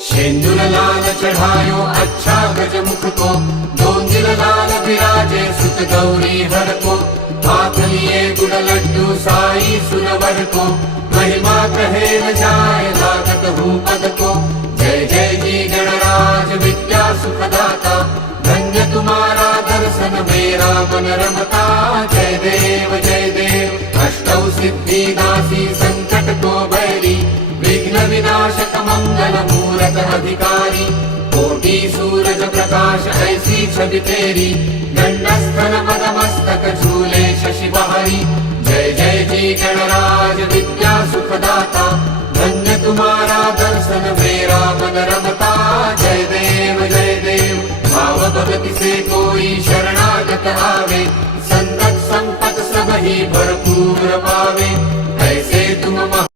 शेंदूर लाल चढ़ायो अच्छा गजमुख को, दोंदिल लाल विराजे सुत गौरी हर को। हाथ लिए गुड़ लड्डू साई सुरवर को, महिमा कहे न जाए लागत हूँ पद को। जय जय जी गणराज विद्या सुखदाता, धन्य तुम्हारा दर्शन मेरा मन रमता। जय देव अष्टौ सिद्धि दासी संकट को बैरी, विघ्न विनाशक मंगल मूरत अधिकारी। कोटि सूरज प्रकाश ऐसी छवि तेरी, दंडस्थल पद मस्तक झूले शशि बहारी। जय जय जी गणराज विद्या सुखदाता, धन्य तुम्हारा दर्शन मेरा मन रमता। जय देव भाव भगति से कोई शरणागत आवे, संतत संपत सब ही